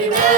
Amen.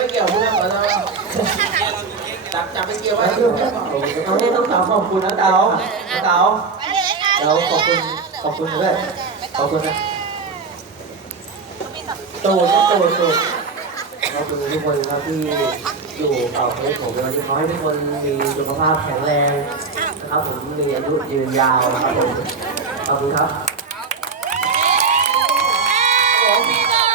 ไอ้เกียร์ไม่เกี่ยวเพื่อนเหรอเนาะจับจับไปเกี่ยวไว้เอาเนี่ยต้องเต๋าขอบคุณนะเต๋าเต๋าเต๋าขอบคุณขอบคุณด้วยขอบคุณนะตูดนะตูดตูดขอบคุณทุกคนครับที่อยู่เต่าประเทศผมในวันนี้ขอให้ทุกคนมีสุขภาพแข็งแรงนะครับผมมีอายุยืนยาวนะครับผมขอบคุณครับ